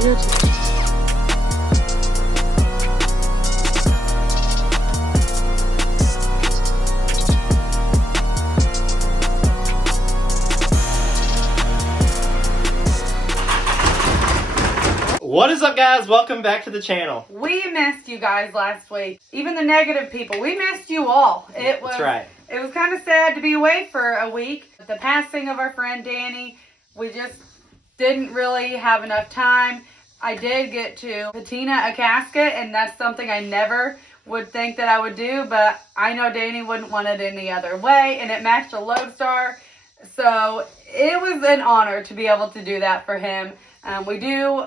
What is up, guys? Welcome back to the channel. We missed you guys last week. Even the negative people. We missed you all. That's right. It was kind of sad to be away for a week. The passing of our friend Danny, we just didn't really have enough time. I did get to patina a casket, and that's something I never would think that I would do, but I know Danny wouldn't want it any other way, and it matched a Lodestar. So it was an honor to be able to do that for him. We do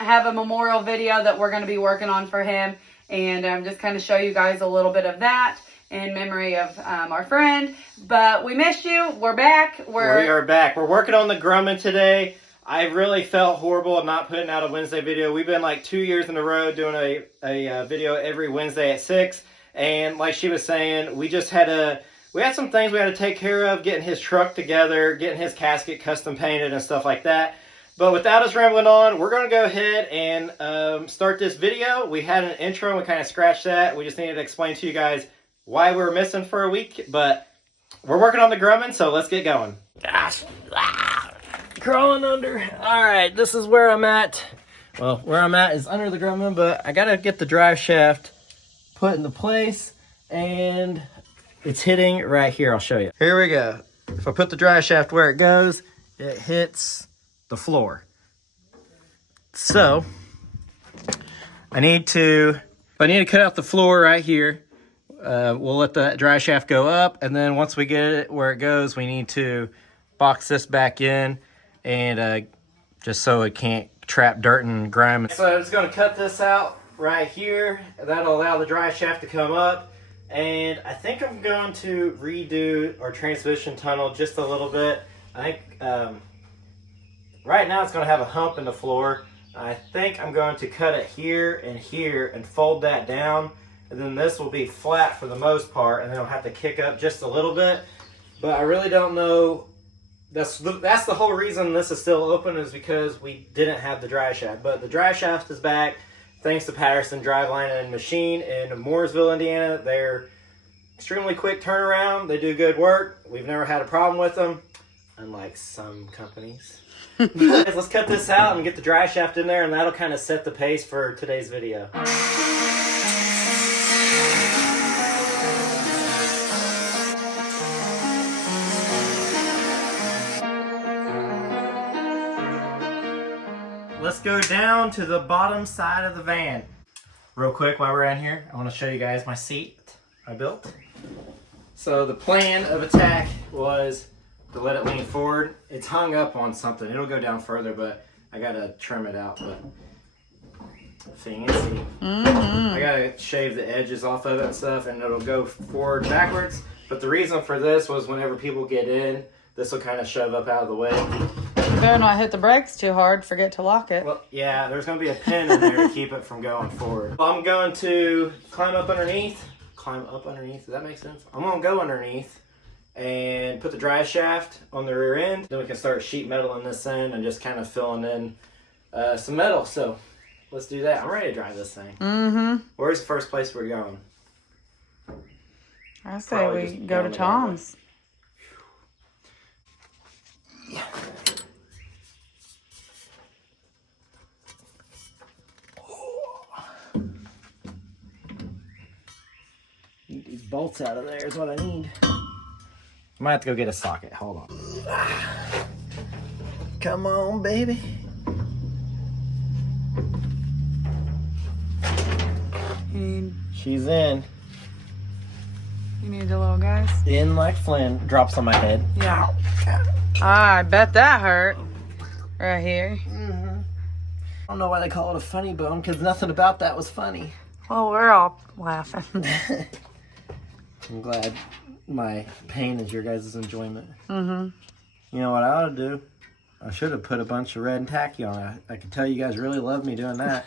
have a memorial video that we're going to be working on for him, and just kind of show you guys a little bit of that in memory of our friend. But we missed you. We're back. We are back. We're working on the Grumman today. I really felt horrible of not putting out a Wednesday video. We've been like 2 years in a row doing a video every Wednesday at 6, and like she was saying, we had some things we had to take care of, getting his truck together, getting his casket custom painted and stuff like that. But without us rambling on, we're going to go ahead and start this video. We had an intro and we kind of scratched that. We just needed to explain to you guys why we were missing for a week. But we're working on the Grumman, so let's get going. Gosh. Crawling under. All right, this is where I'm at. Well, where I'm at is under the Grumman, but I got to get the drive shaft put into place. And it's hitting right here. I'll show you. Here we go. If I put the drive shaft where it goes, it hits the floor. So I need to cut out the floor right here. We'll let the drive shaft go up, and then once we get it where it goes, we need to box this back in, and just so it can't trap dirt and grime. So I'm just going to cut this out right here. That'll allow the drive shaft to come up, and I think I'm going to redo our transmission tunnel just a little bit. I think right now it's going to have a hump in the floor. I think I'm going to cut it here and fold that down. And then this will be flat for the most part, and then I'll have to kick up just a little bit. But I really don't know. That's the whole reason this is still open, is because we didn't have the drive shaft. But the drive shaft is back thanks to Patterson Driveline and Machine in Mooresville, Indiana. They're extremely quick turnaround. They do good work. We've never had a problem with them, unlike some companies. Let's cut this out and get the drive shaft in there, and that'll kind of set the pace for today's video. Let's go down to the bottom side of the van. Real quick while we're in here, I want to show you guys my seat I built. So the plan of attack was to let it lean forward. It's hung up on something. It'll go down further, but I gotta trim it out. But fancy. I gotta shave the edges off of it and stuff, and it'll go forward backwards. But the reason for this was whenever people get in, this will kind of shove up out of the way. You better not hit the brakes too hard. Forget to lock it. Well, yeah, there's gonna be a pin in there to keep it from going forward. I'm going to climb up underneath. Does that make sense? I'm gonna go underneath and put the drive shaft on the rear end. Then we can start sheet metal in this end and just kind of filling in some metal. So let's do that. I'm ready to drive this thing. Where's the first place we're going? I say probably we go to Tom's. Yeah. Need these bolts out of there is what I need. I might have to go get a socket. Hold on. Come on, baby. She's in. You need the little guys? In like Flynn. Drops on my head. Yeah. I bet that hurt. Right here. I don't know why they call it a funny bone, because nothing about that was funny. Well, we're all laughing. I'm glad my pain is your guys' enjoyment. You know what I ought to do? I should have put a bunch of red and tacky on it. I can tell you guys really love me doing that.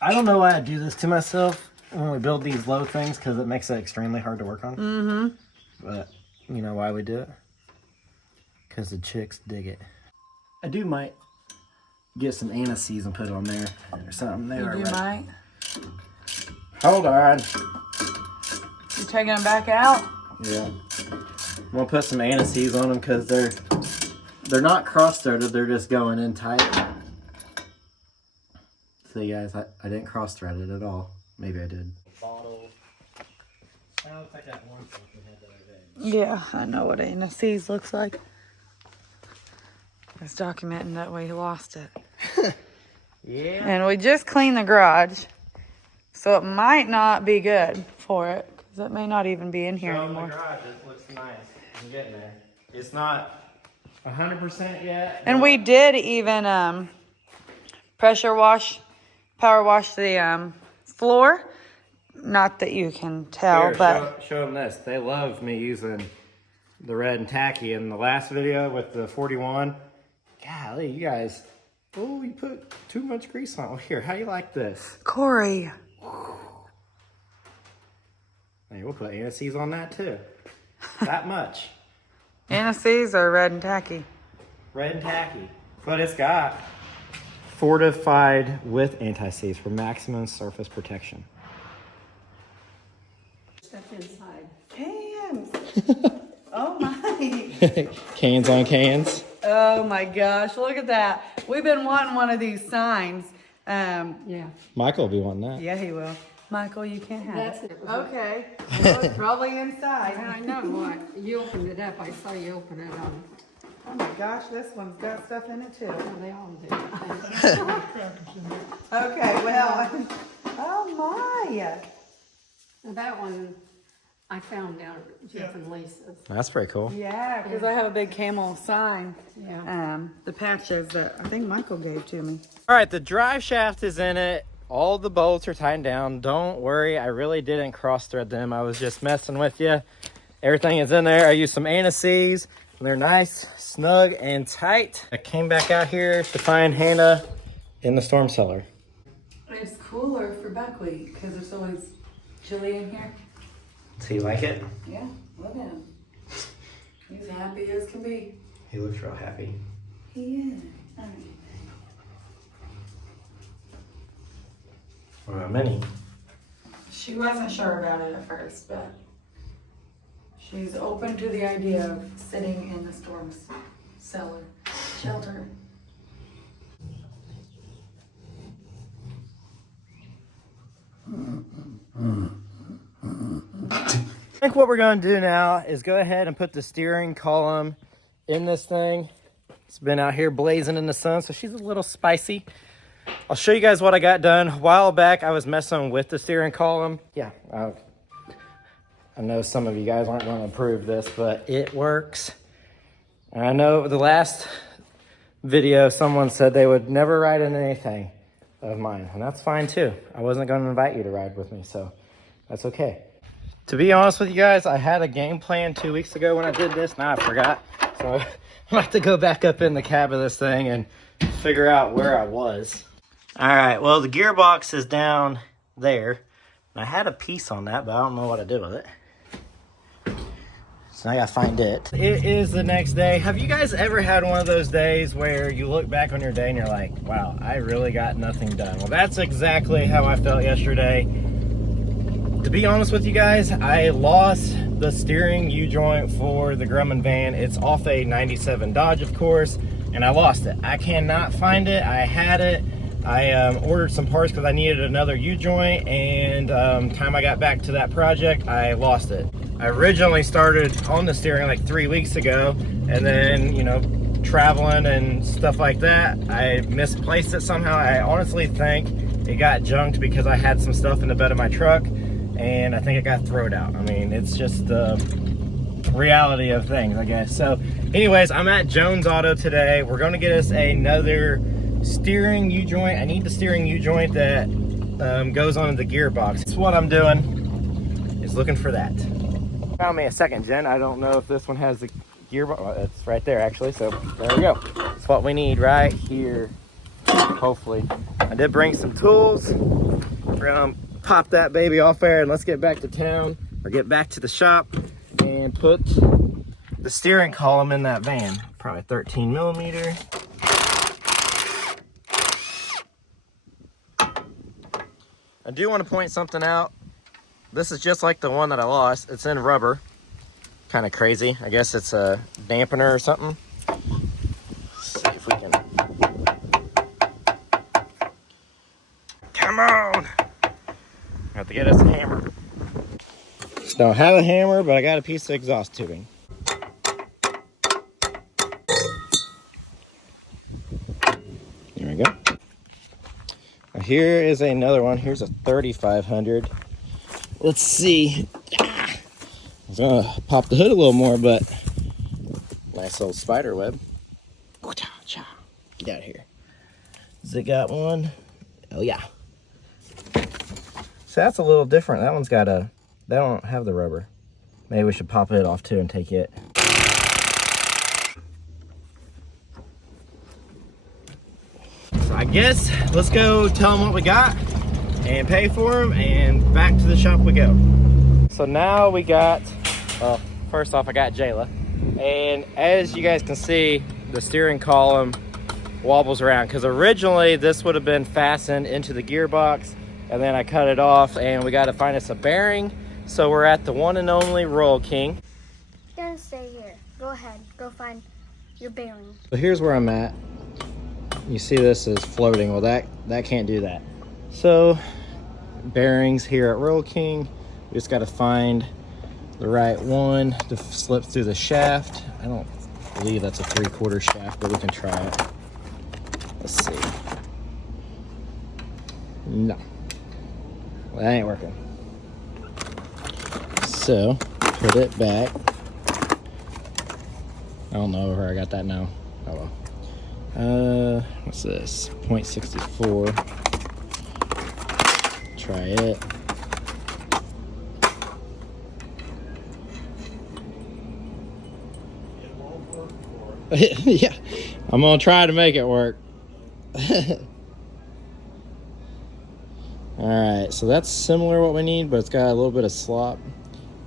I don't know why I do this to myself when we build these low things, because it makes it extremely hard to work on. But you know why we do it? Because the chicks dig it. I do might get some anise and put on there or something. They You are do ready. might. Hold on. You taking them back out? Yeah. I'm gonna put some anise on them because they're not cross-threaded, they're just going in tight. See guys, I didn't cross-thread it at all. Maybe I did. Bottle. That looks like that orange one we had the other day. Yeah, I know what anise looks like. I was documenting that we lost it. Yeah. And we just cleaned the garage, so it might not be good for it, because it may not even be in here anymore. The garage, it looks nice. I'm getting there. It's not 100% yet. And we did even pressure wash, power wash the floor. Not that you can tell, Here, but show them this. They love me using the red and tacky in the last video with the 41. Golly, you guys. Oh, you put too much grease on. Well, here, how you like this? Corey. Hey, we'll put anise on that too. That much. Anise or red and tacky? Red and tacky. But it's got fortified with anti-seize for maximum surface protection. Stuff inside. Cans. Oh my. Cans on cans. Oh my gosh, look at that. We've been wanting one of these signs. Yeah. Michael will be wanting that. Yeah, he will. Michael, you can't have That's it. it. Okay. Well, it's probably inside. I know what. You opened it up. I saw you open it up. Oh my gosh, this one's got stuff in it too. Oh, they all do. Okay, well, oh my. That one I found down at Jeff and Lisa's. That's pretty cool. Yeah, because I have a big camel sign. Yeah. The patches that I think Michael gave to me. All right, the drive shaft is in it. All the bolts are tightened down. Don't worry, I really didn't cross thread them. I was just messing with you. Everything is in there. I used some anise. They're nice, snug, and tight. I came back out here to find Hannah in the storm cellar. It's cooler for buckwheat because it's always chilly in here. So you like it? Yeah, look at him. He's happy as can be. He looks real happy. He is. What about Minnie? She wasn't sure about it at first, but she's open to the idea of sitting in the storm cellar shelter. I think what we're going to do now is go ahead and put the steering column in this thing. It's been out here blazing in the sun, so she's a little spicy. I'll show you guys what I got done. A while back, I was messing with the steering column. Yeah, I know some of you guys aren't going to approve this, but it works. And I know the last video, someone said they would never ride in anything of mine, and that's fine too. I wasn't going to invite you to ride with me, so that's okay. To be honest with you guys, I had a game plan 2 weeks ago when I did this. Now I forgot. So I'm going to have to go back up in the cab of this thing and figure out where I was. All right, well, the gearbox is down there. And I had a piece on that, but I don't know what I did with it. So now I got to find it. It is the next day. Have you guys ever had one of those days where you look back on your day and you're like, wow, I really got nothing done? Well, that's exactly how I felt yesterday. To be honest with you guys, I lost the steering U-joint for the Grumman van. It's off a 97 Dodge, of course, and I lost it. I cannot find it. I had it. I ordered some parts because I needed another U-joint, and time I got back to that project, I lost it. I originally started on the steering like 3 weeks ago, and then, you know, traveling and stuff like that, I misplaced it somehow. I honestly think it got junked because I had some stuff in the bed of my truck, and I think it got thrown out. I mean, it's just the reality of things, I guess. So anyways, I'm at Jones Auto today. We're going to get us another steering U-joint. I need the steering U-joint that goes on the gearbox. That's what I'm doing, is looking for that. Found me a second gen. I don't know if this one has the gearbox. Oh, it's right there actually, so there we go. That's what we need right here, hopefully. I did bring some tools. We're gonna pop that baby off there and let's get back to town, or get back to the shop and put the steering column in that van. Probably 13 millimeter. I do want to point something out. This is just like the one that I lost. It's in rubber. Kind of crazy. I guess it's a dampener or something. Let's see if we can. Come on! I have to get us a hammer. Don't have a hammer, but I got a piece of exhaust tubing. There we go. Now here is another one. Here's a 3500. Let's see. I was gonna pop the hood a little more, but nice little spider web. Get out of here. Has it got one? Oh yeah. So that's a little different. That one's got a, they don't have the rubber. Maybe we should pop it off too and take it. So I guess let's go tell them what we got and pay for them, and back to the shop we go. So now we got, well, first off I got Jayla, and as you guys can see, the steering column wobbles around because originally this would have been fastened into the gearbox, and then I cut it off, and we got to find us a bearing. So we're at the one and only Royal King. You're gonna stay here. Go ahead, go find your bearing. So here's where I'm at. You see this is floating. Well, that can't do that. So bearings here at Royal King. We just got to find the right one to slip through the shaft. I don't believe that's a 3/4 shaft, but we can try it. Let's see. No, well, that ain't working. So put it back. I don't know where I got that now. Oh well. What's this? 0.64. Try it. Yeah, I'm gonna try to make it work. Alright, so that's similar what we need, but it's got a little bit of slop.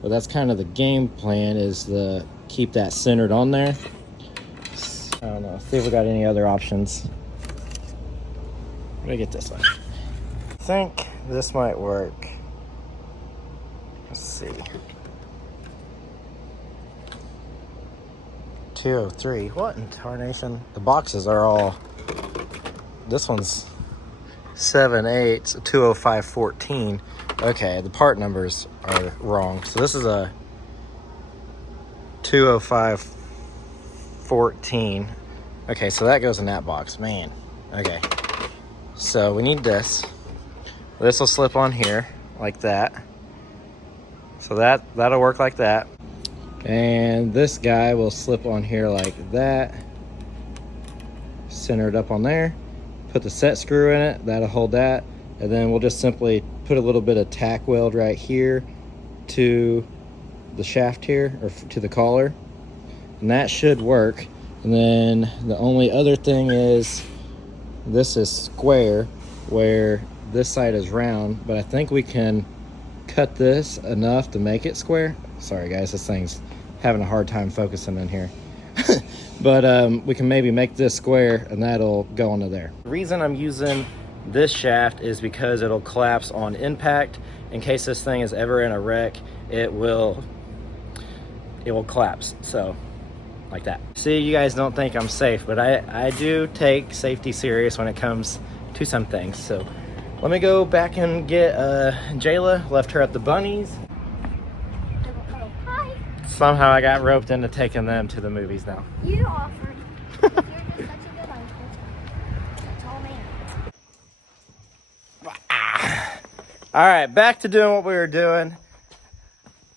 But that's kind of the game plan, is to keep that centered on there. I don't know, see if we got any other options. Where do I get this one? I think this might work. Let's see. 203. What in tarnation? The boxes are all. This one's 7/8, 20514. Okay, the part numbers are wrong. So this is a 20514. Okay, so that goes in that box, man. Okay, so we need this. This will slip on here like that. So that'll work like that. And this guy will slip on here like that. Center it up on there. Put the set screw in it, that'll hold that. And then we'll just simply put a little bit of tack weld right here to the shaft here, or to the collar. And that should work. And then the only other thing is, this is square, where this side is round, but I think we can cut this enough to make it square. Sorry guys, this thing's having a hard time focusing in here. But we can maybe make this square, and that'll go into there. The reason I'm using this shaft is because it'll collapse on impact. In case this thing is ever in a wreck, it will collapse. So like that. See, you guys don't think I'm safe, but I do take safety serious when it comes to some things. So let me go back and get Jayla. Left her at the bunnies. Hi. Somehow I got roped into taking them to the movies now. You offered. You're just such a good uncle. That's all, man. All right, back to doing what we were doing.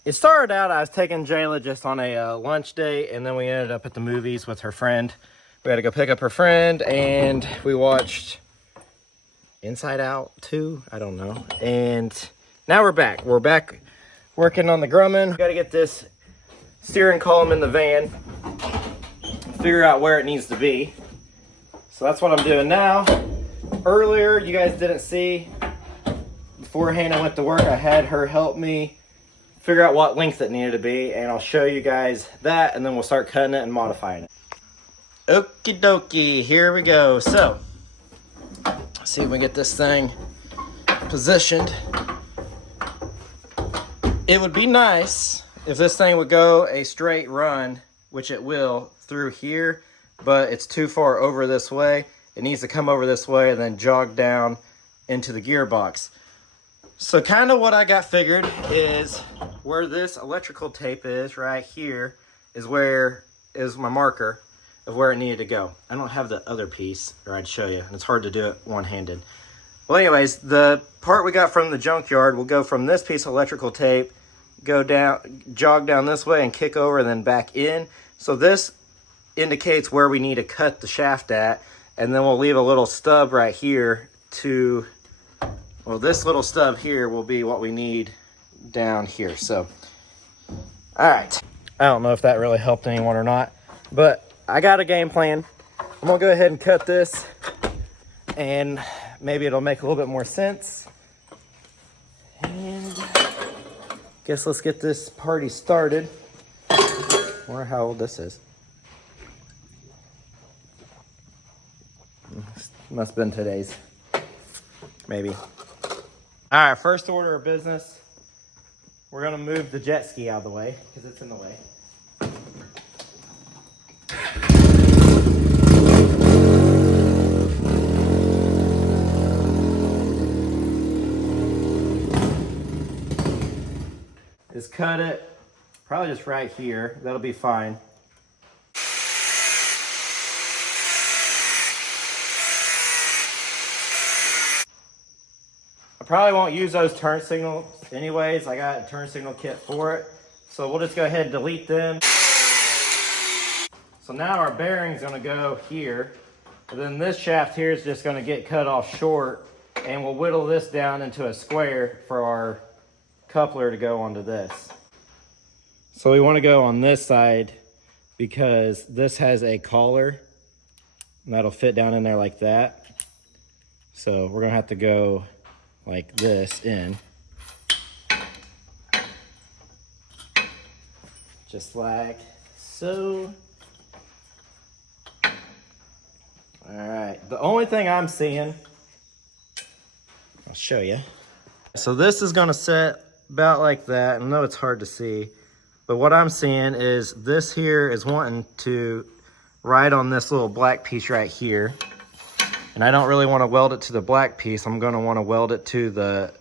It started out, I was taking Jayla just on a lunch date, and then we ended up at the movies with her friend. We had to go pick up her friend, and we watched Inside Out 2, I don't know. And now we're back. We're back working on the Grumman. We gotta get this steering column in the van, figure out where it needs to be. So that's what I'm doing now. Earlier, you guys didn't see, beforehand I went to work, I had her help me figure out what length it needed to be, and I'll show you guys that, and then we'll start cutting it and modifying it. Okie dokie, here we go. So, let's see if we get this thing positioned. It would be nice if this thing would go a straight run, which it will, through here, but it's too far over this way. It needs to come over this way and then jog down into the gearbox. So kind of what I got figured is where this electrical tape is right here is where is my marker of where it needed to go. I don't have the other piece, or I'd show you, and it's hard to do it one-handed. Well, anyways, the part we got from the junkyard will go from this piece of electrical tape, go down, jog down this way and kick over and then back in. So this indicates where we need to cut the shaft at, and then we'll leave a little stub right here to, well, this little stub here will be what we need down here. So, all right. I don't know if that really helped anyone or not, but I got a game plan. I'm gonna go ahead and cut this, and maybe it'll make a little bit more sense. And guess let's get this party started. I wonder how old this is. Must have been today's, maybe. All right, first order of business. We're gonna move the jet ski out of the way because it's in the way. Is cut it probably just right here. That'll be fine. I probably won't use those turn signals anyways. I got a turn signal kit for it. So we'll just go ahead and delete them. So now our bearing's gonna go here. And then this shaft here is just gonna get cut off short, and we'll whittle this down into a square for our coupler to go onto this. So we wanna go on this side because this has a collar and that'll fit down in there like that. So we're gonna have to go like this in. Just like so. All right, the only thing I'm seeing, I'll show you. So this is gonna set about like that. I know it's hard to see, but what I'm seeing is this here is wanting to ride on this little black piece right here. And I don't really want to weld it to the black piece. I'm going to want to weld it to the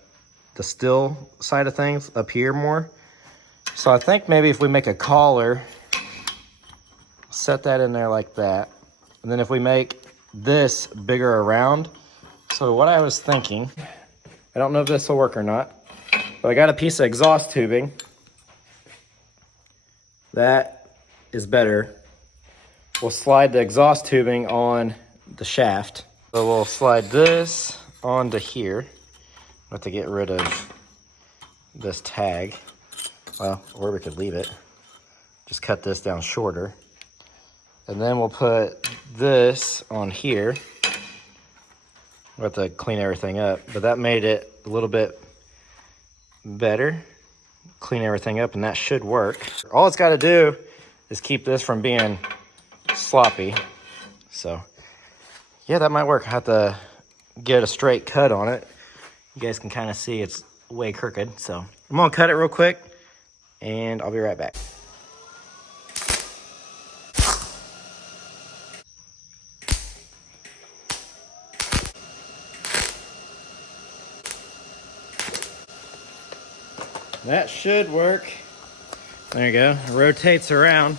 steel side of things up here more. So I think maybe if we make a collar, set that in there like that. And then if we make this bigger around. So what I was thinking, I don't know if this will work or not, but I got a piece of exhaust tubing. That is better. We'll slide the exhaust tubing on the shaft. So we'll slide this onto here. I have to get rid of this tag. Well, or we could leave it. Just cut this down shorter. And then we'll put this on here. We'll have to clean everything up, but that made it a little bit better. Clean everything up and that should work. All it's got to do is keep this from being sloppy. So yeah, that might work. I have to get a straight cut on it. You guys can kind of see it's way crooked. So I'm gonna cut it real quick and I'll be right back. That should work. There you go. It rotates around.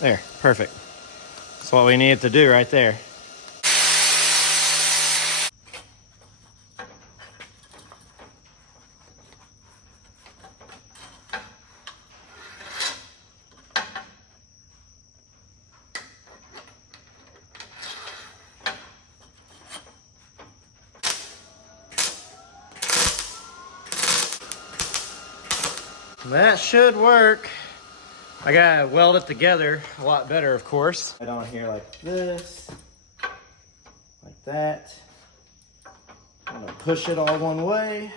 There, perfect. That's what we need to do right there. That should work. I gotta weld it together a lot better, of course. Right on here like this, like that. I'm gonna push it all one way.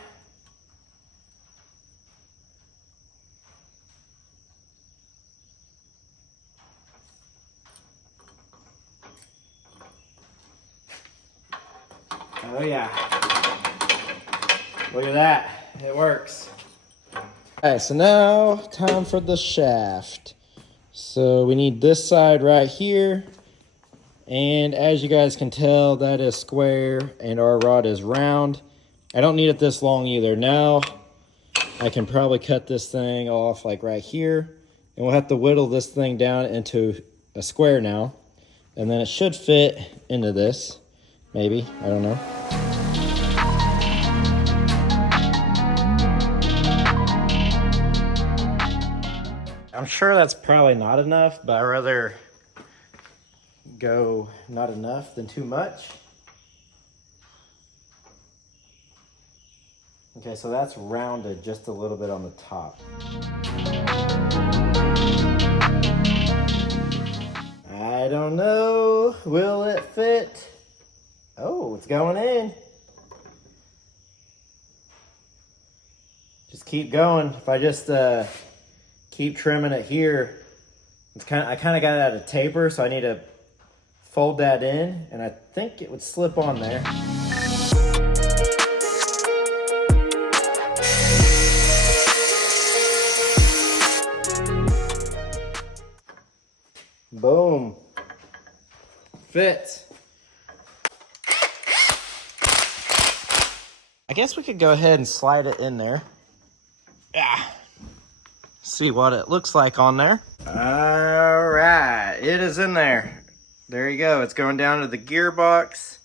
Oh yeah. Look at that, it works. Alright, so now time for the shaft. So we need this side right here. And as you guys can tell, that is square and our rod is round. I don't need it this long either. Now I can probably cut this thing off like right here. And we'll have to whittle this thing down into a square now. And then it should fit into this. Maybe, I don't know. I'm sure that's probably not enough, but I'd rather go not enough than too much. Okay, so that's rounded just a little bit on the top. I don't know, will it fit? Oh, it's going in. Just keep going. If I just keep trimming it here, I kind of got it at a taper, so I need to fold that in, and I think it would slip on there. Boom. Fits. I guess we could go ahead and slide it in there. Yeah. See what it looks like on there. All right, it is in there. There you go. It's going down to the gearbox.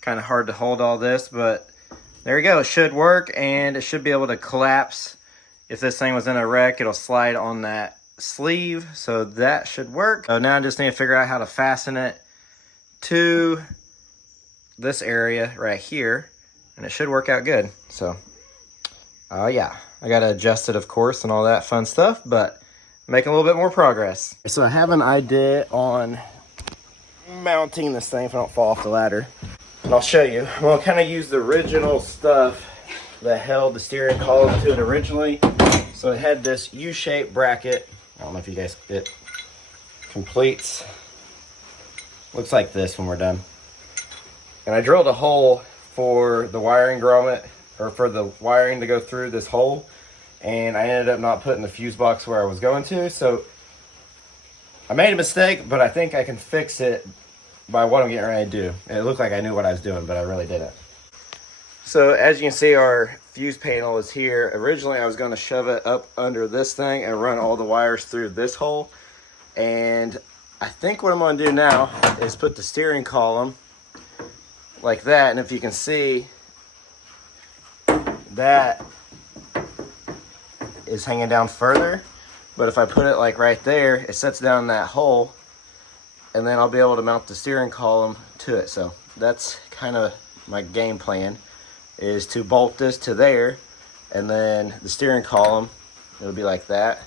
Kind of hard to hold all this, but there you go. It should work, and it should be able to collapse. If this thing was in a wreck, it'll slide on that sleeve, so that should work. So now I just need to figure out how to fasten it to this area right here, and it should work out good. So, yeah. I got to adjust it, of course, and all that fun stuff, but making a little bit more progress. So I have an idea on mounting this thing if I don't fall off the ladder. And I'll show you. I'm going to kind of use the original stuff that held the steering column to it originally. So it had this U-shaped bracket. I don't know if you guys, it completes. Looks like this when we're done. And I drilled a hole for the wiring grommet, or for the wiring to go through this hole, and I ended up not putting the fuse box where I was going to, so I made a mistake, but I think I can fix it by what I'm getting ready to do. It looked like I knew what I was doing, but I really didn't. So as you can see, our fuse panel is here. Originally I was going to shove it up under this thing and run all the wires through this hole, and I think what I'm going to do now is put the steering column like that, and if you can see, that is hanging down further, but if I put it like right there, it sets down that hole, and then I'll be able to mount the steering column to it. So that's kind of my game plan, is to bolt this to there, and then the steering column, it'll be like that.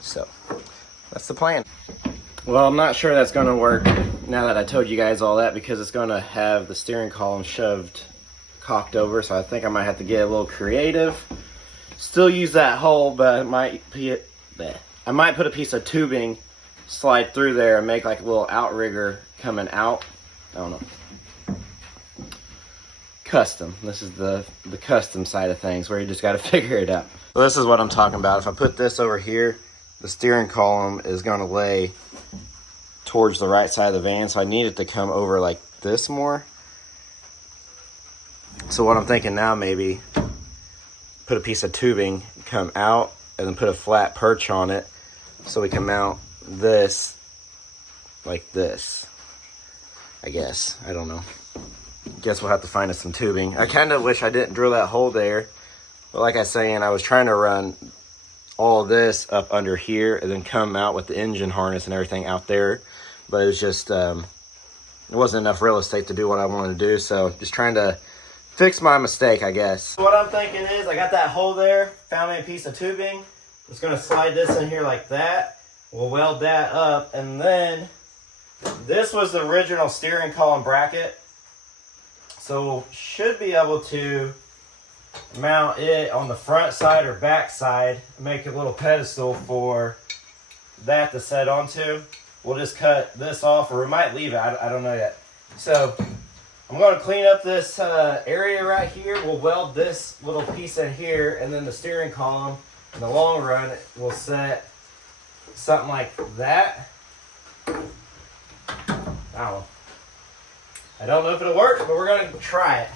So that's the plan. Well, I'm not sure that's going to work now that I told you guys all that, because it's going to have the steering column shoved cocked over, so I think I might have to get a little creative. Still use that hole, but I might put a piece of tubing, slide through there, and make like a little outrigger coming out. I don't know. Custom. This is the custom side of things, where you just got to figure it out. So this is what I'm talking about. If I put this over here, the steering column is going to lay towards the right side of the van, so I need it to come over like this more. So what I'm thinking now, maybe put a piece of tubing, come out, and then put a flat perch on it, so we can mount this like this, I guess. I don't know. Guess we'll have to find us some tubing. I kind of wish I didn't drill that hole there, but like I was saying, I was trying to run all this up under here and then come out with the engine harness and everything out there, but it was just it wasn't enough real estate to do what I wanted to do, so just trying to fix my mistake, I guess. What I'm thinking is, I got that hole there, found me a piece of tubing. Just gonna slide this in here like that. We'll weld that up, and then this was the original steering column bracket. So should be able to mount it on the front side or back side, make a little pedestal for that to set onto. We'll just cut this off, or we might leave it, I don't know yet. So I'm going to clean up this area right here. We'll weld this little piece in here, and then the steering column in the long run will set something like that. I don't know if it'll work, but we're going to try it.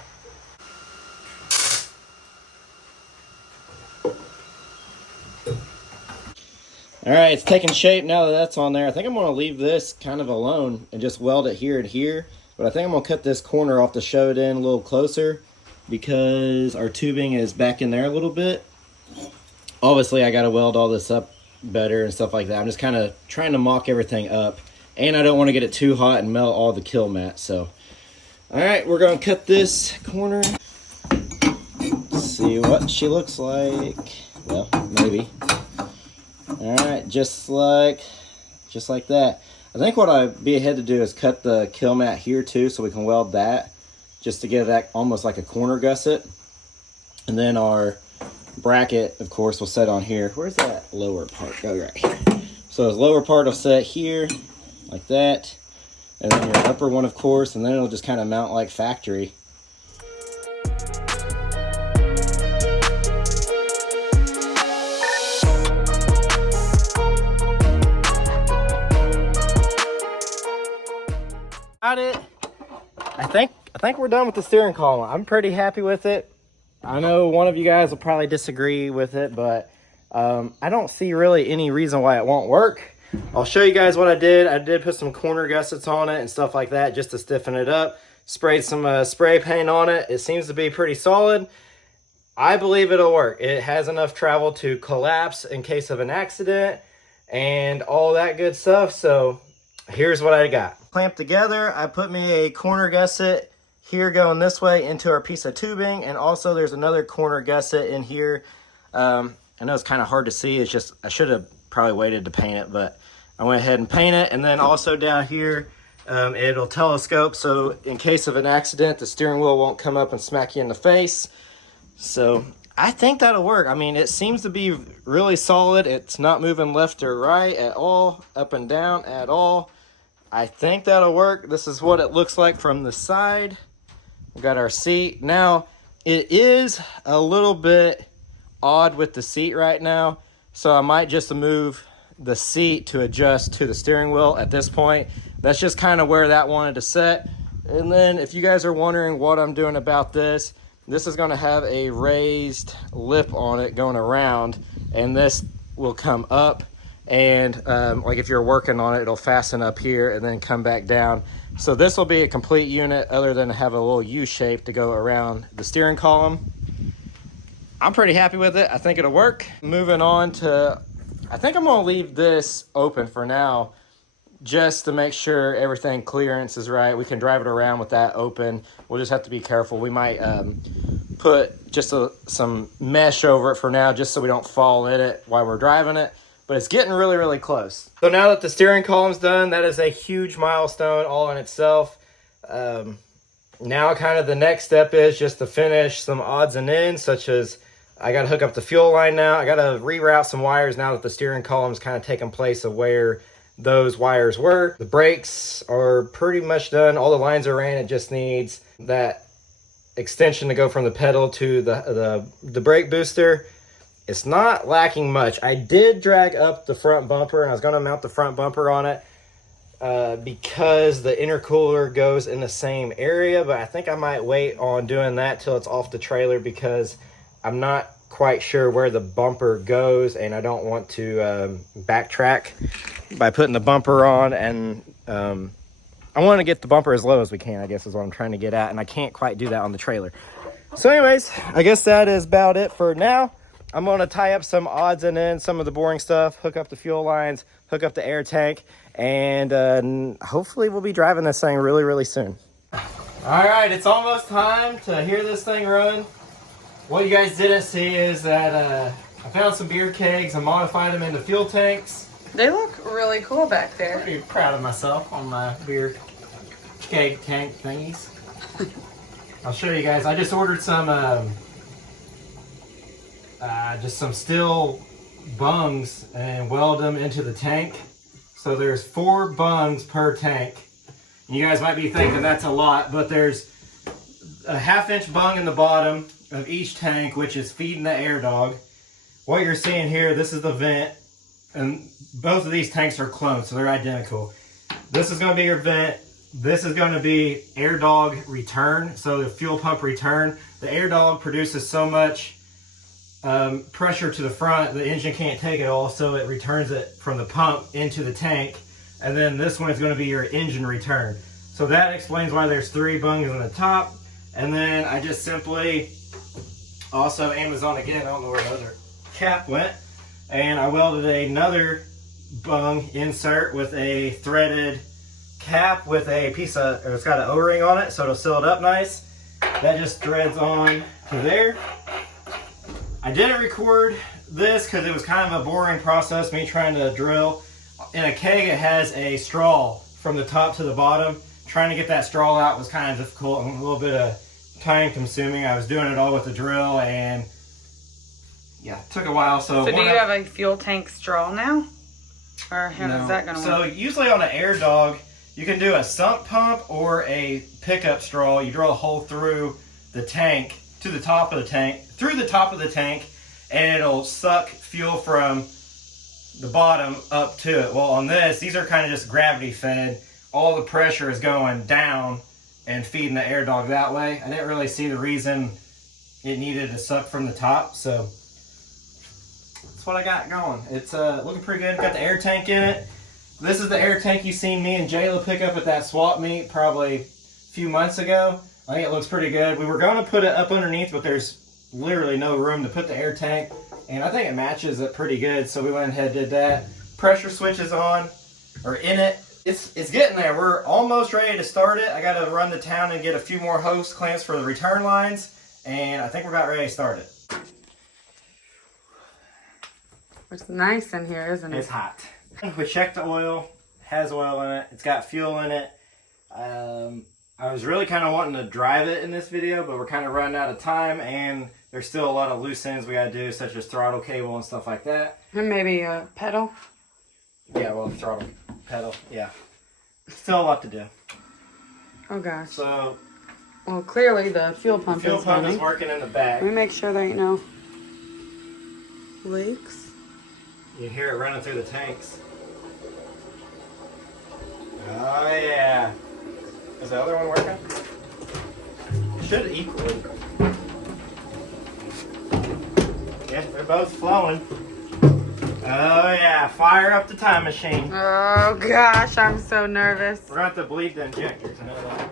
All right, it's taking shape now that that's on there. I think I'm going to leave this kind of alone and just weld it here and here. But I think I'm going to cut this corner off to show it in a little closer because our tubing is back in there a little bit. Obviously, I got to weld all this up better and stuff like that. I'm just kind of trying to mock everything up. And I don't want to get it too hot and melt all the kill mat. So, all right, we're going to cut this corner. See what she looks like. Well, maybe. All right, just like that. I think what I'd be ahead to do is cut the kill mat here too, so we can weld that, just to give that almost like a corner gusset. And then our bracket, of course, will set on here. Where's that lower part? Oh, right here. So the lower part will set here, like that. And then your upper one, of course, and then it'll just kind of mount like factory. It. I think we're done with the steering column. I'm pretty happy with it. I know one of you guys will probably disagree with it, but I don't see really any reason why it won't work. I'll show you guys what I did. I did put some corner gussets on it and stuff like that just to stiffen it up. Sprayed some spray paint on it. It seems to be pretty solid. I believe it'll work. It has enough travel to collapse in case of an accident and all that good stuff. So here's what I got. Clamped together, I put me a corner gusset here going this way into our piece of tubing, and also there's another corner gusset in here. I know it's kind of hard to see. It's just, I should have probably waited to paint it, but I went ahead and paint it. And then also down here, it'll telescope, so in case of an accident, the steering wheel won't come up and smack you in the face. So I think that'll work. I mean, it seems to be really solid. It's not moving left or right at all, up and down at all. I think that'll work. This is what it looks like from the side. We got our seat. Now, it is a little bit odd with the seat right now, so I might just move the seat to adjust to the steering wheel at this point. That's just kind of where that wanted to set. And then if you guys are wondering what I'm doing about this, this is going to have a raised lip on it going around, and this will come up. And like if you're working on it, it'll fasten up here and then come back down. So this will be a complete unit other than to have a little U shape to go around the steering column. I'm pretty happy with it. I think it'll work. Moving on to, I think I'm gonna leave this open for now just to make sure everything clearance is right. We can drive it around with that open. We'll just have to be careful. We might put just some mesh over it for now just so we don't fall in it while we're driving it. But it's getting really, really close. So now that the steering column's done, that is a huge milestone all in itself. Now kind of the next step is just to finish some odds and ends, such as I got to hook up the fuel line now. I got to reroute some wires now that the steering column's kind of taken place of where those wires were. The brakes are pretty much done. All the lines are ran. It just needs that extension to go from the pedal to the brake booster. It's not lacking much. I did drag up the front bumper, and I was going to mount the front bumper on it because the intercooler goes in the same area, but I think I might wait on doing that till it's off the trailer because I'm not quite sure where the bumper goes, and I don't want to backtrack by putting the bumper on, and I want to get the bumper as low as we can, I guess is what I'm trying to get at, and I can't quite do that on the trailer. So anyways, I guess that is about it for now. I'm going to tie up some odds and ends, some of the boring stuff, hook up the fuel lines, hook up the air tank, and hopefully we'll be driving this thing really, really soon. All right, it's almost time to hear this thing run. What you guys didn't see is that I found some beer kegs and modified them into fuel tanks. They look really cool back there. Pretty proud of myself on my beer keg tank thingies. I'll show you guys. I just ordered some just some steel bungs and weld them into the tank. So there's 4 bungs per tank. You guys might be thinking that's a lot, but there's a 1/2-inch bung in the bottom of each tank, which is feeding the air dog. What you're seeing here, this is the vent, and both of these tanks are cloned, so they're identical. This is going to be your vent. This is going to be air dog return, so the fuel pump return. The air dog produces so much pressure to the front, the engine can't take it all, so it returns it from the pump into the tank. And then this one is going to be your engine return. So that explains why there's 3 bungs on the top. And then I just simply, also Amazon again, I don't know where the other cap went, and I welded another bung insert with a threaded cap with a piece of, it's got an O-ring on it, so it'll seal it up nice. That just threads on to there. I didn't record this because it was kind of a boring process, me trying to drill. In a keg, it has a straw from the top to the bottom. Trying to get that straw out was kind of difficult and a little bit of time consuming. I was doing it all with the drill, and yeah, it took a while. So do you have a fuel tank straw now? Or how is that going to work? So usually on an air dog, you can do a sump pump or a pickup straw. You drill a hole through the tank to the top of the tank, through the top of the tank, and it'll suck fuel from the bottom up to it. Well, on this, these are kind of just gravity fed. All the pressure is going down and feeding the air dog that way. I didn't really see the reason it needed to suck from the top, so that's what I got going. It's looking pretty good. Got the air tank in it. This is the air tank you seen me and Jayla pick up at that swap meet probably a few months ago. I think it looks pretty good. We were going to put it up underneath, but there's literally no room to put the air tank, and I think it matches it pretty good, so we went ahead and did that. Pressure switch is on, or in it. It's getting there. We're almost ready to start it. I got to run to town and get a few more hose clamps for the return lines, and I think we're about ready to start it. It's nice in here, isn't it? It's hot. We checked the oil. Has oil in it. It's got fuel in it. I was really kind of wanting to drive it in this video, but we're kind of running out of time, and there's still a lot of loose ends we got to do, such as throttle cable and stuff like that. And maybe a pedal. Yeah, well, throttle pedal. Yeah. Still a lot to do. Oh gosh. So, well, clearly the fuel pump fuel is pump running. is working in the back. Let me make sure there ain't no leaks. You can hear it running through the tanks. Oh yeah. Is the other one working? It should equally. Yeah, they're both flowing. Oh yeah, fire up the time machine. Oh gosh, I'm so nervous. We're gonna have to bleed the injectors. I know that.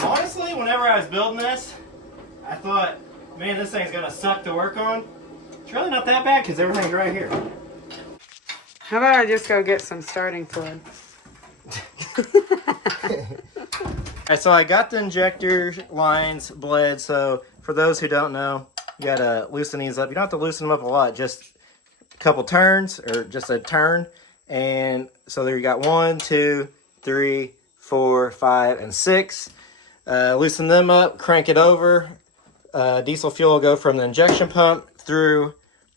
Honestly, whenever I was building this, I thought, man, this thing's gonna suck to work on. It's really not that bad because everything's right here. How about I just go get some starting fluid? Alright, so I got the injector lines bled. So for those who don't know, you gotta loosen these up. You don't have to loosen them up a lot, just a couple turns or just a turn. And so there you got 1, 2, 3, 4, 5, and 6. Loosen them up, crank it over. Diesel fuel will go from the injection pump through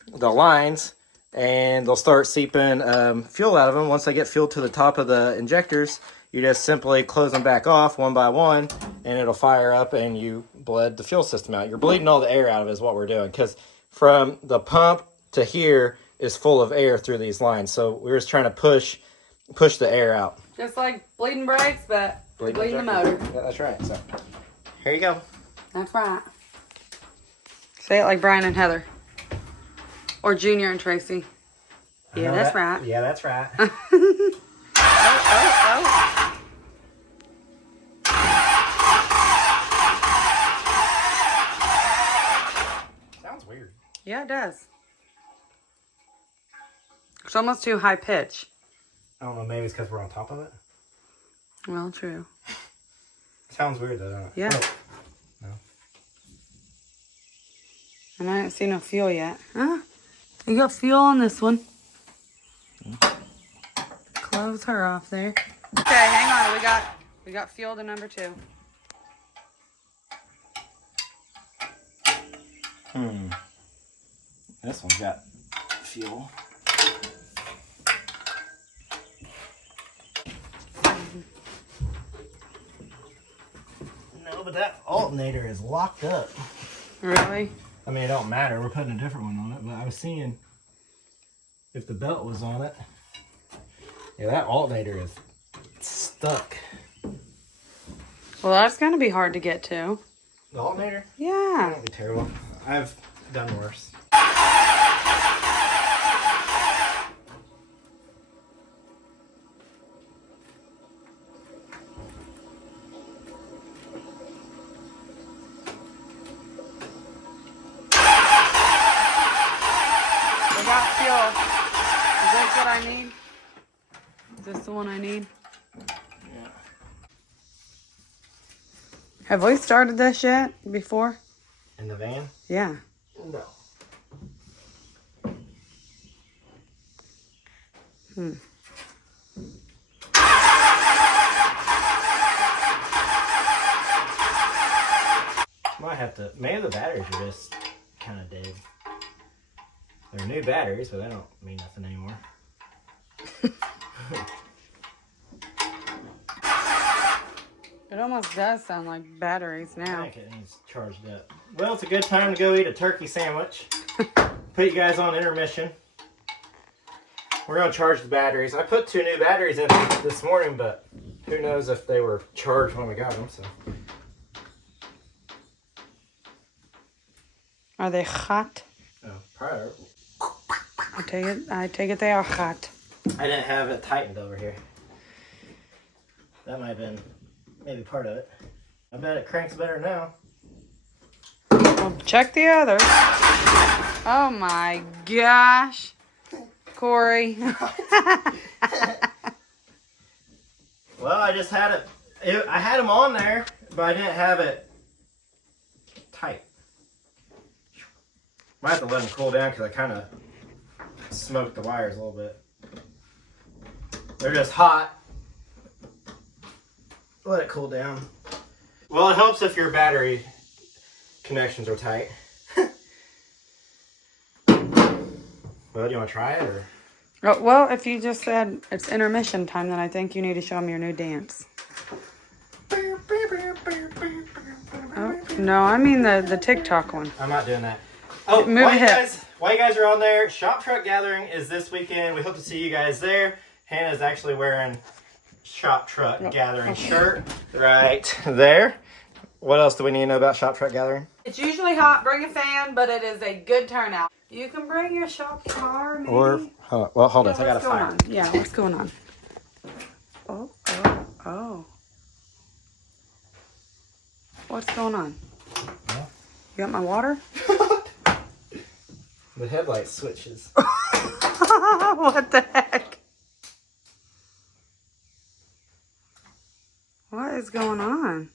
the lines, and they'll start seeping fuel out of them. Once they get fuel to the top of the injectors, you just simply close them back off one by one, and it'll fire up, and you bled the fuel system out. You're bleeding all the air out of it is what we're doing, because from the pump to here is full of air through these lines. So we're just trying to push the air out. Just like bleeding brakes, but bleeding the motor. Yeah, that's right. So here you go. That's right. Say it like Brian and Heather. Or Junior and Tracy. Yeah, that's right. Yeah, that's right. Oh. Sounds weird. Yeah, it does. It's almost too high pitch. I don't know, maybe it's because we're on top of it. Well, true. Sounds weird though, doesn't it? Yeah. Oh. No. And I didn't see no fuel yet. Huh? You got fuel on this one. Close her off there. Okay, hang on. We got fuel to number 2. This one's got fuel. Nope. Oh, but that alternator is locked up. Really? I mean, it don't matter. We're putting a different one on it, but I was seeing if the belt was on it. Yeah, that alternator is stuck. Well, that's gonna be hard to get to. The alternator? Yeah. That won't be terrible. I've done worse. I got fuel. Is this what I need? Is this the one I need? Yeah. Have we started this yet before? In the van? Yeah. No. Might have to. Maybe the batteries are just kind of dead. They're new batteries, but they don't mean nothing anymore. It almost does sound like batteries I now. think it needs charged up. Well, it's a good time to go eat a turkey sandwich. Put you guys on intermission. We're going to charge the batteries. I put 2 new batteries in this morning, but who knows if they were charged when we got them. So Are they hot? oh, probably. I take it they are hot. I didn't have it tightened over here. That might have been maybe part of it. I bet it cranks better now. Well, check the others. Oh my gosh. Corey. Well, I just had it. I had them on there, but I didn't have it tight. Might have to let them cool down because I kind of smoked the wires a little bit. They're just hot. Let it cool down. Well, it helps if your battery connections are tight. Well, do you want to try it or? Oh, well, if you just said it's intermission time, then I think you need to show them your new dance. Oh, no, I mean the TikTok one. I'm not doing that. Oh, Move ahead. while you guys are on there, Shop Truck Gathering is this weekend. We hope to see you guys there. Hannah's actually wearing Shop Truck Gathering shirt right there. What else do we need to know about Shop Truck Gathering? It's usually hot. Bring a fan, but it is a good turnout. You can bring your shop car, maybe. Or, well, hold on. I got a What's going fire. on? Yeah, what's going on? Oh. What's going on? Yeah. You got my water? The headlight switches. What the heck? What is going on?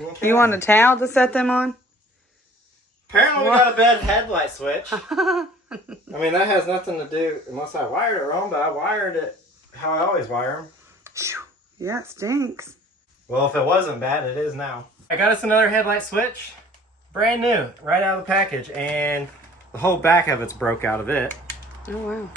Okay. You want a towel to set them on? Apparently we got a bad headlight switch. I mean, that has nothing to do, unless I wired it wrong, but I wired it how I always wire them. Yeah, it stinks. Well, if it wasn't bad, it is now. I got us another headlight switch. Brand new, right out of the package, and the whole back of it's broke out of it. Oh, wow.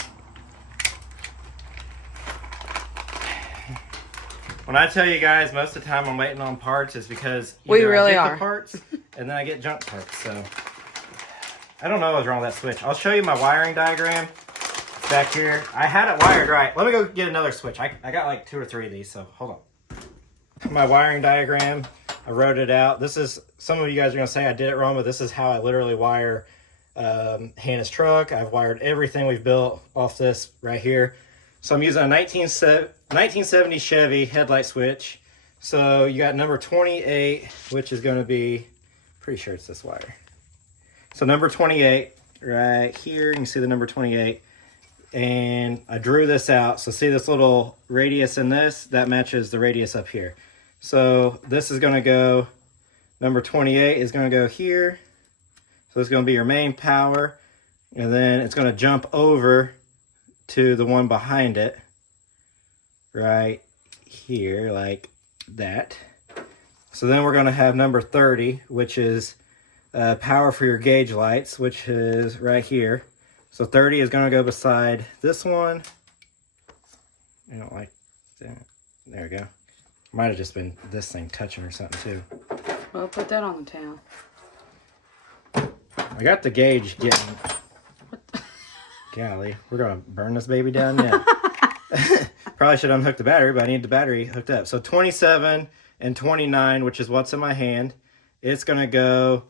When I tell you guys, most of the time I'm waiting on parts is because We either really I get are. the parts and then I get junk parts. So I don't know what's wrong with that switch. I'll show you my wiring diagram back here. I had it wired right. Let me go get another switch. I got like 2 or 3 of these, so hold on. My wiring diagram, I wrote it out. This is, some of you guys are going to say I did it wrong, but this is how I literally wire Hannah's truck. I've wired everything we've built off this right here. So I'm using a 1970 Chevy headlight switch. So you got number 28, which is going to be, pretty sure it's this wire. So number 28 right here, you can see the number 28. And I drew this out. So see this little radius in this? That matches the radius up here. So this is going to go, number 28 is going to go here. So it's going to be your main power. And then it's going to jump over to the one behind it right here, like that. So then we're going to have number 30, which is power for your gauge lights, which is right here. So 30 is going to go beside this one I don't like that. There we go. Might have just been this thing touching or something too. Well, put that on the tail. I got the gauge getting. Golly, we're gonna burn this baby down yet. Probably should unhook the battery, but I need the battery hooked up. So 27 and 29, which is what's in my hand. It's gonna go.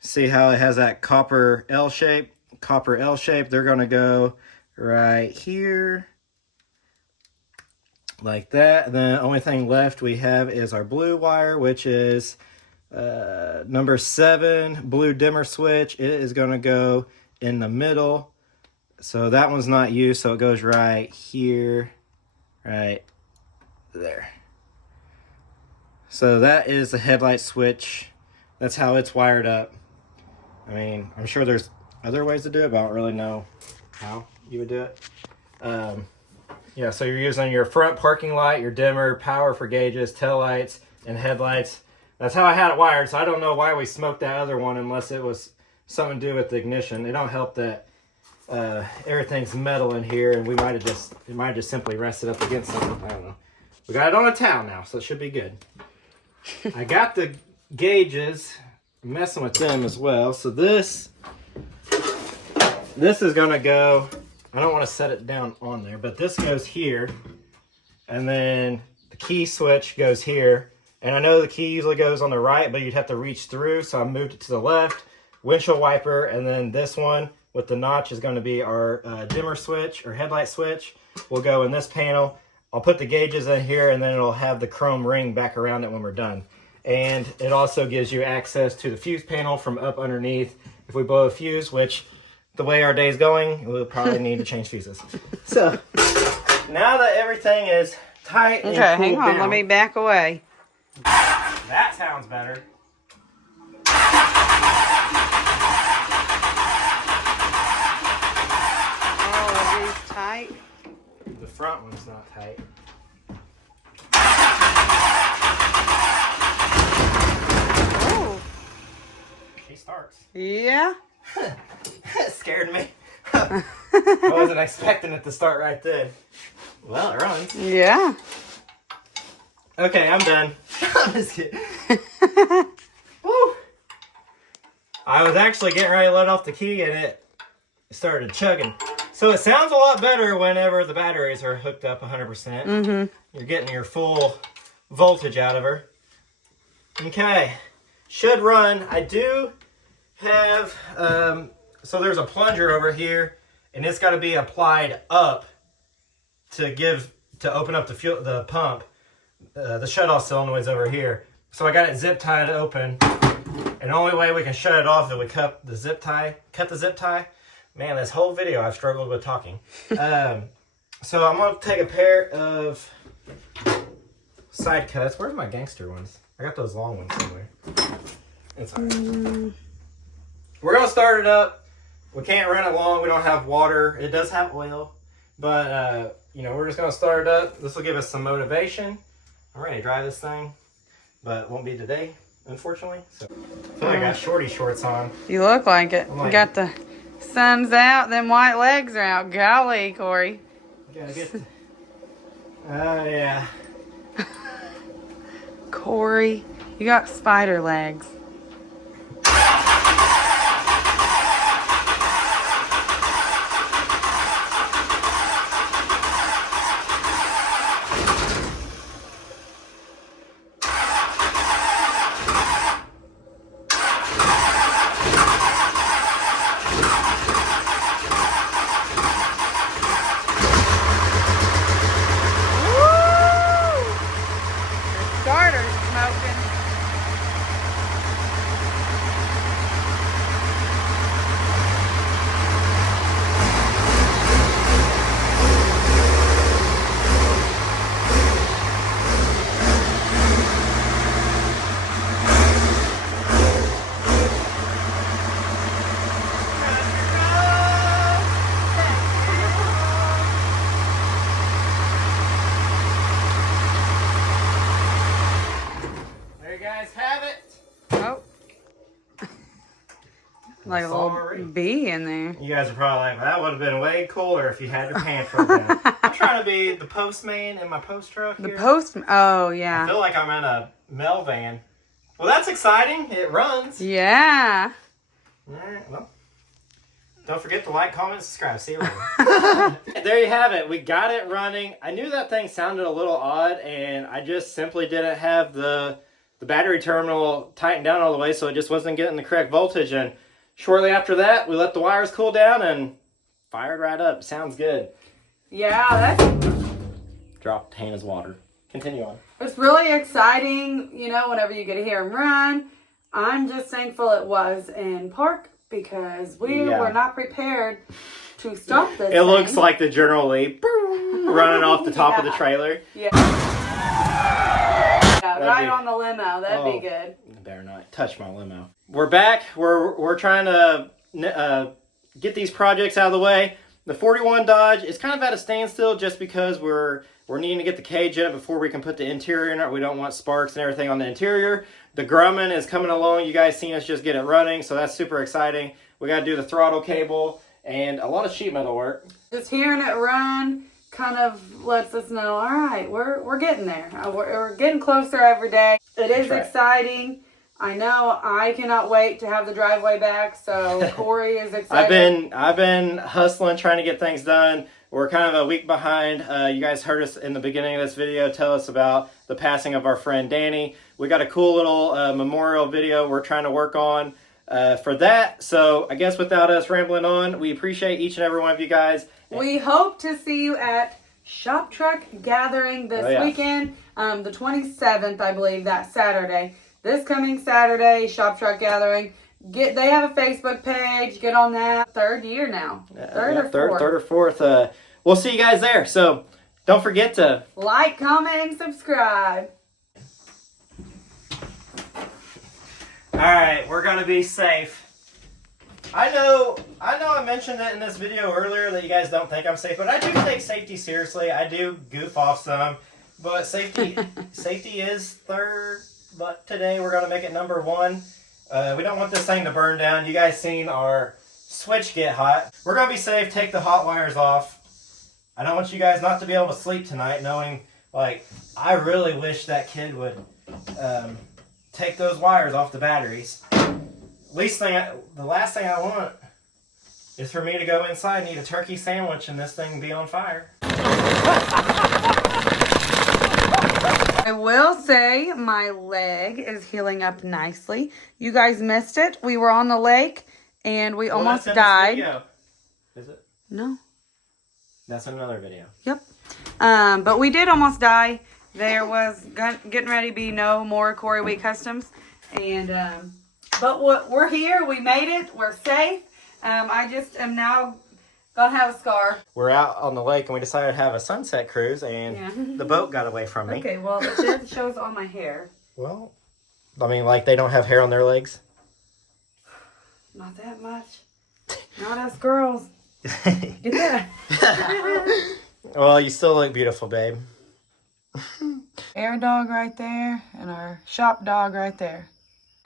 See how it has that copper L shape? Copper L shape. They're gonna go right here, like that. And then the only thing left we have is our blue wire, which is number 7 blue dimmer switch. It is gonna go in the middle. So that one's not used, so it goes right here, right there. So that is the headlight switch. That's how it's wired up. I mean, I'm sure there's other ways to do it, but I don't really know how you would do it. Yeah, so you're using your front parking light, your dimmer, power for gauges, tail lights, and headlights. That's how I had it wired, so I don't know why we smoked that other one unless it was something to do with the ignition. It don't help that everything's metal in here, and it might have just simply rested up against something. I don't know. We got it on a towel now, so it should be good. I got the gauges, I'm messing with them as well. So this is gonna go, I don't want to set it down on there, but this goes here, and then the key switch goes here. And I know the key usually goes on the right, but you'd have to reach through, so I moved it to the left. Windshield wiper, and then this one with the notch is going to be our dimmer switch or headlight switch. Will go in this panel. I'll put the gauges in here, and then it'll have the chrome ring back around it when we're done. And it also gives you access to the fuse panel from up underneath. If we blow a fuse, which the way our day's going, we'll probably need to change fuses. So now that everything is tight and Okay, hang cooled on. down, Let me back away. that sounds better. Oh, are these tight? The front one's not tight. Oh, She starts. yeah. It scared me. I wasn't expecting it to start right then. Well, it runs. Yeah. Okay, I'm done. I'm just kidding. Woo! I was actually getting ready to let off the key, and it started chugging. So it sounds a lot better whenever the batteries are hooked up 100%. Mm-hmm. You're getting your full voltage out of her. Okay, should run. I do have, so there's a plunger over here, and it's got to be applied up to open up the pump. The shut-off solenoid's over here. So I got it zip tied open, and the only way we can shut it off is we cut the zip tie. Man, this whole video I've struggled with talking. So I'm gonna take a pair of side cuts. Where's my gangster ones? I got those long ones somewhere. It's all right. We're gonna start it up. We can't run it long. We don't have water. It does have oil, but we're just gonna start it up. This will give us some motivation. I'm ready to drive this thing, but it won't be today, unfortunately. So I feel like I got shorty shorts on. You look like it. I'm like, Got the sun's out, them white legs are out. Golly, Corey. Gotta get the... Oh, yeah. Corey, you got spider legs. Starter's smoking. There you guys have it. Oh. Like a little Sorry. bee in there. You guys are probably like, well, that would have been way cooler if you had your pants rolled down. I'm trying to be the postman in my post truck The here. oh I yeah. feel like I'm in a mail van. Well, that's exciting. It runs. Yeah. All right, well. Don't forget to like, comment, subscribe. See you later. There you have it. We got it running. I knew that thing sounded a little odd, and I just simply didn't have the battery terminal tightened down all the way, so it just wasn't getting the correct voltage. And shortly after that, we let the wires cool down and fired right up. Sounds good. Yeah, that's Dropped Hannah's water. Continue on. it's really exciting, you know, whenever you get to hear him run. I'm just thankful it was in park because we were not prepared to stop this. It looks like the General Lee running off the top of the trailer. Yeah. Right on the limo. That'd be good. Better not touch my limo. We're back. We're trying to get these projects out of the way. The 41 Dodge is kind of at a standstill just because we're needing to get the cage in it before we can put the interior in it. We don't want sparks and everything on the interior. The Grumman is coming along. You guys seen us just get it running, so that's super exciting. We got to do the throttle cable and a lot of sheet metal work. Just hearing it run kind of lets us know, all right, we're getting there. We're getting closer every day. It is exciting. I know I cannot wait to have the driveway back, so Corey is excited. I've been hustling, trying to get things done. We're kind of a week behind. You guys heard us in the beginning of this video tell us about the passing of our friend Danny. We got a cool little memorial video we're trying to work on for that. So I guess without us rambling on, we appreciate each and every one of you guys. We hope to see you at Shop Truck Gathering this weekend, the 27th, I believe, that Saturday. This coming Saturday, Shop Truck Gathering. They have a Facebook page. Get on that. Third year now. Third or fourth. We'll see you guys there. So don't forget to like, comment, and subscribe. All right, we're gonna be safe. I know I mentioned it in this video earlier that you guys don't think I'm safe, but I do take safety seriously. I do goof off some, but safety is third. But today we're gonna make it number one. We don't want this thing to burn down. You guys seen our switch get hot. We're gonna be safe. Take the hot wires off. I don't want you guys not to be able to sleep tonight, knowing like I really wish that kid would take those wires off the batteries. The last thing I want is for me to go inside and eat a turkey sandwich and this thing be on fire. I will say my leg is healing up nicely. You guys missed it. We were on the lake and we almost died. Is it? No. That's another video. Yep. But we did almost die. There was getting ready to be no more Corey Week Customs. And but we're here. We made it. We're safe. I just am now gonna have a scar. We're out on the lake and we decided to have a sunset cruise and the boat got away from me. Okay, well it shows all my hair. Well, I mean, like they don't have hair on their legs? Not that much. Not us girls. Get that. Well, you still look beautiful, babe. Air dog right there and our shop dog right there.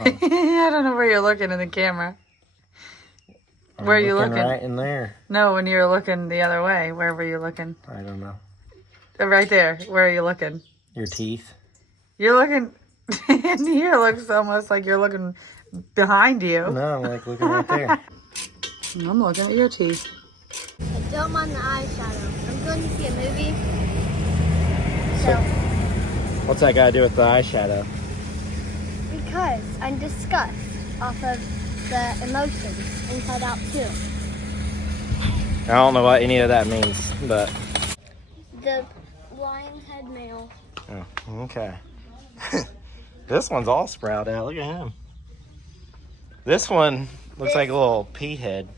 Oh. I don't know where you're looking in the camera. Where are you looking? Right in there. No, when you're looking the other way. Where were you looking? I don't know. Right there. Where are you looking? Your teeth. You're looking... in here looks almost like you're looking behind you. No, I'm like looking right there. I'm looking at your teeth. I don't mind the eyeshadow. I'm going to see a movie. So, What's that got to do with the eyeshadow? because I'm disgust off of the emotions inside out too. I don't know what any of that means, but... The lion's head male. Oh, okay. This one's all sprout out. Look at him. This one looks like a little pea head.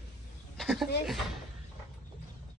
This